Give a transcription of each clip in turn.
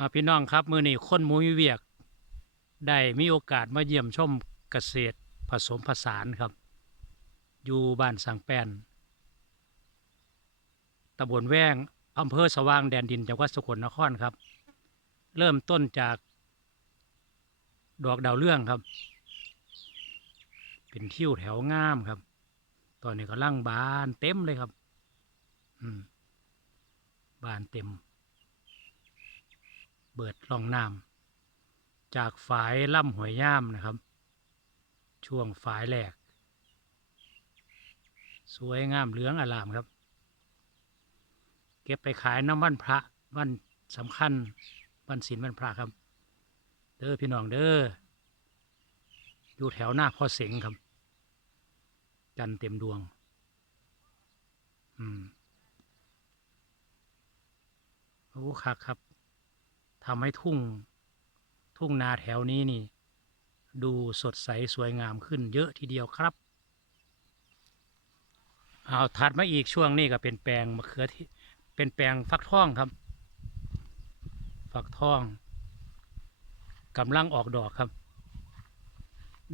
อ่าพี่น้องครับมือนี้คนมูมีเวียก ได้มีโอกาสมาเยี่ยมชมเกษตรผสมผสานครับ อยู่บ้านสังแปนตำบลแว้งอำเภอสว่างแดนดินจังหวัดสกลนครครับ เริ่มต้นจาก ดอกดาวเรื่องครับ เป็นทิวแถวงามครับ ตอนนี้ก็ลังบานเต็มเลยครับ อืมบานเต็ม เบิดร่องน้ำจากฝายล่ำหวยย่ามนะครับ ช่วงฝายแหลก สวยงามเหลืองอลามครับ เก็บไปขายน้ำวันพระวันสำคัญวันศีลวันพระครับ เด้อพี่น้องเด้ออยู่แถวหน้าพ่อเสงครับ จันเต็มดวง อืมโอ้คักครับ ทำให้ทุ่งทุ่งนาแถวนี้นี่ ดูสดใสสวยงามขึ้นเยอะทีเดียวครับเอาถัดมาอีกช่วงนี้ก็เป็นแปลงมะเขือที่เป็นแปลงฟักทองครับ ฟักทองกำลังออกดอกครับ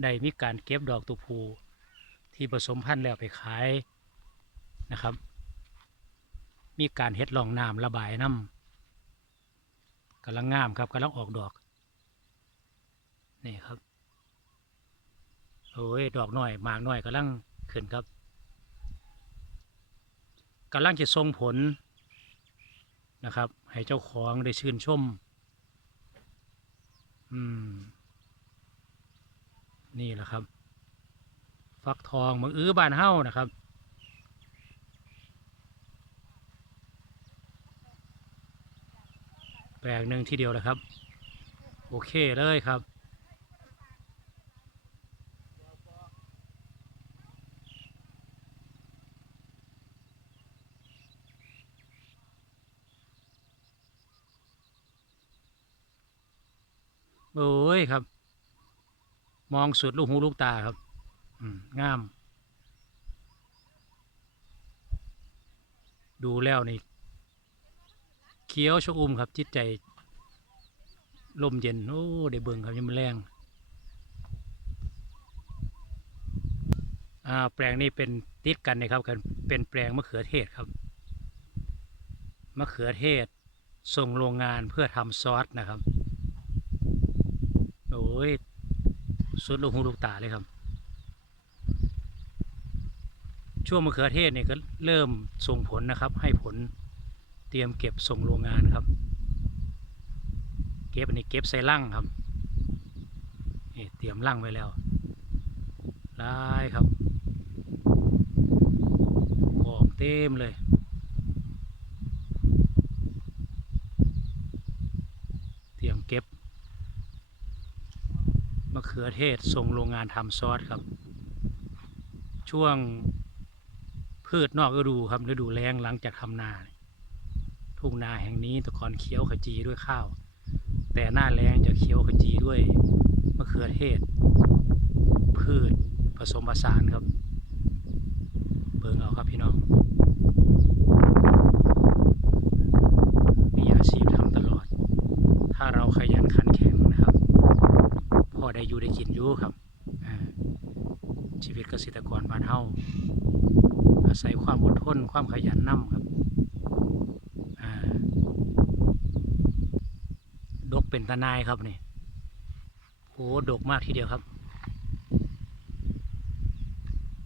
ได้มีการเก็บดอกตุพูที่ผสมพันธุ์แล้วไปขายนะครับ มีการเฮ็ดหลองน้ำระบายน้ำ กำลังงามครับกำลังออกดอก นี่ครับ โอ้ย ดอกหน้อยหมากหน้อยกำลังขึ้นครับกำลังจะส่งผลนะครับ ให้เจ้าของได้ชื่นชม อืม นี่แหละครับ ฟักทองมังอื้อบานเฮ้านะครับ แปลงหนึ่งทีเดียวเลยครับ โอเคเลยครับโอ้ยครับ มองสุดลูกหูลูกตาครับอืมงาม ดูแล้วนี่ เขียวชอุ่มครับ จิตใจ ลมเย็น โอ้ได้เบิ่งครับยังมันแรงอ่าแปลงนี้เป็นติดกันนะครับกันเป็นแปลงมะเขือเทศครับมะเขือเทศส่งโรงงานเพื่อทำซอสนะครับโอ้ยสุดลูกหูลูกตาเลยครับ ช่วงมะเขือเทศเนี่ยก็เริ่มส่งผลนะครับให้ผล ตรียมเก็บส่งโรงงานครับ เก็บอันนี้เก็บใส่ลังครับนี่เตรียมลังไว้แล้วลายครับของเต็มเลยเตรียมเก็บมะเขือเทศส่งโรงงานทำซอสครับ ช่วงพืชนอกฤดูครับฤดูแล้งหลังจากทำนาเนี่ย ทุ่งนาแห่งนี้แตะกอนเขียวขจีด้วยข้าว แต่หน้าแล้งจะเขียวขจีด้วยมะเขือเทศ พืชผสมผสานครับ เบิ่งเอาครับพี่น้อง มีอาชีพทำตลอด ถ้าเราขยันขันแข็งนะครับพอได้อยู่ได้กินอยู่ครับ ชีวิตเกษตรกรบ้านเฮาอาศัยความอดทนความขยันนํครับอ่าดก เป็นตานายครับนี่โหดกมากทีเดียวครับ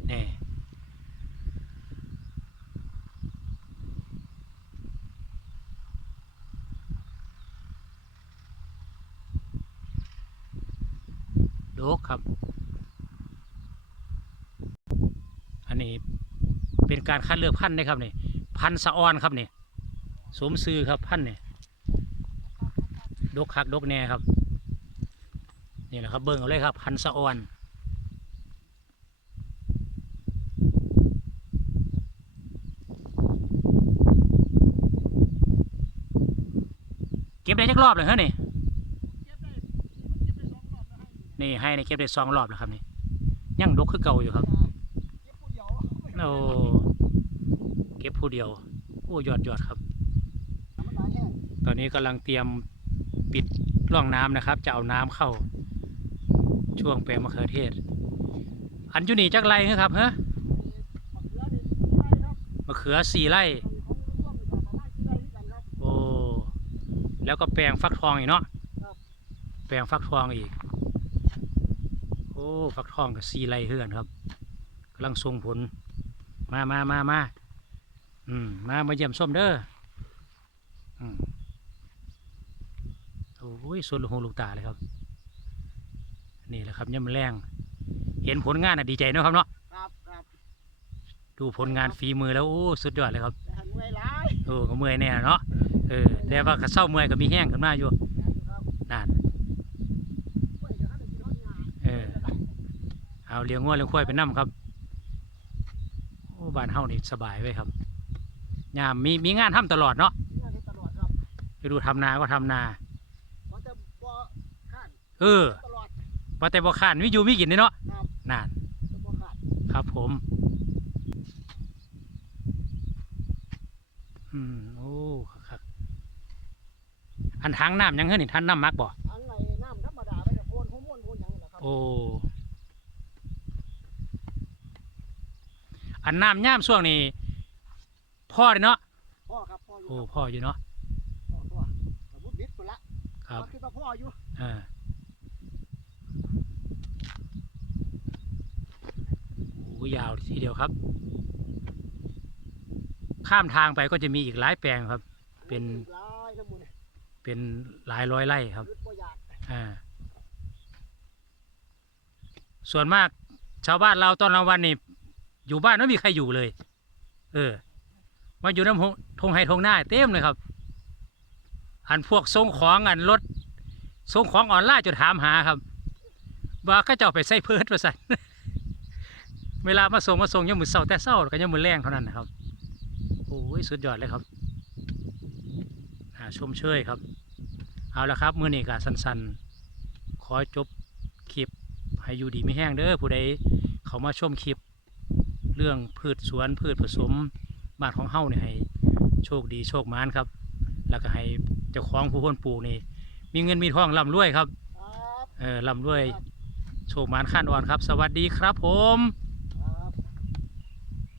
แน่ดกครับ อันนี้เป็นการคัดเลือกพันธุ์นะครับนี่พันธุ์สะออนครับนี่สมซื้อครับพันธุ์นี่ ดกคักดกแน่ครับ นี่แหละครับเบิ่งเอาเลยครับพันธุ์สะออนเก็บได้จักรอบเลยฮะนี่นี่ให้ในเก็บได้สองรอบแล้วครับนี่ยังดกคือเก่าอยู่ครับโอ้เก็บผู้เดียวโอ้ยอดยอดครับ ตอนนี้กำลังเตรียม ปิดร่องน้ำนะครับ จะเอาน้ำเข้า ช่วงแปลงมะเขือเทศ อันอยู่นี่จักไรครับเฮ้มะเขือครับมะเขือสี่ไร่ขอมกับประมาณสี่ไร่โอ้แล้วก็แปลงฟักทองอีกเนาะแปลงฟักทองอีก โอ้ฟักทองกับซีไร่เฮือนครับกำลังส่งผลมามามามาอืมมามาเยี่ยมส้มเด้ออืม ยสวนลูกหูลูกตาเลยครับ นี่แหละครับย่ำแรงเห็นผลงานอะดีใจเนาะครับเนาะครับครับดูผลงานฝีมือแล้วโอ้สุดยอดเลยครับแต่หันเมื่อยหลายโอ้ก็เมื่อยแน่เนาะเออแต่ว่าก็เศร้าเมื่อยก็มีแห้งขึ้นมาอยู่ครับนั่นเมื่อยจะหันไปกินข้าวเหนียวเออเอาเลี้ยงงัวเลี้ยงควายไปนํครับโอ้บ้านเฮานี่สบายไว้ยครับยามมีมีงานทำตลอดเนาะนี่คือตลอดครับไปดูทำนาก็ทำนามันจะบ่ข้าน เออตลอดว่าแต่บ่ขานมีอยู่มีกินนี่เนาะครับนั่นจะบ่ขาดครับผมอืมโอ้ครับอันทางน้ำยังเฮ้ยนี่ท่านน้ำมักบ่อันไหนน้ำธรรมดาไปแต่โคนหัวม้วนโคนหยังนี่แหละครับโอ้อันน้ำย่ามช่วงนี้พ่อเลยเนาะพ่อครับพ่ออยู่โอ้ครับพ่ออยู่เนาะพ่อตัวกระบุดบิดไปละครับก็คือว่าพ่ออยู่เออ โอ้ยาวทีเดียวครับ ข้ามทางไปก็จะมีอีกหลายแปลงครับ เป็นเป็นหลายร้อยไร่ครับอ่าส่วนมากชาวบ้านเราตอนกลางวันนี่อยู่บ้านไม่มีใครอยู่เลย เออมาอยู่น้ำทงไฮทงหน้าเต็มเลยครับ อันพวกส่งของอันรถส่งของออนไลน์จะถามหาครับ ว่าก็จะเอาไปใส่เพิร์ดประสันเวลามาส่งมาส่งยังมือเศร้าแต่เศร้าแล้วก็ยังมือแรงเท่านั้นนะครับโอ้ยสุดยอดเลยครับอ่าชมเชยครับ เอาละครับ มือนี้กาสันๆ ขอจบคลิปให้อยู่ดีไม่แห้งเด้อผู้ใดเขามาชมคลิป เรื่องพืชสวนพืชผสมบ้านของเฮาเนี่ยให้โชคดีโชคหมานครับ แล้วก็ให้เจ้าของผู้คนปลูกนี่มีเงินมีทองร่ำรวยครับครับเออร่ำรวยครับ โชคมานขั้นอ่อนครับ สวัสดีครับผม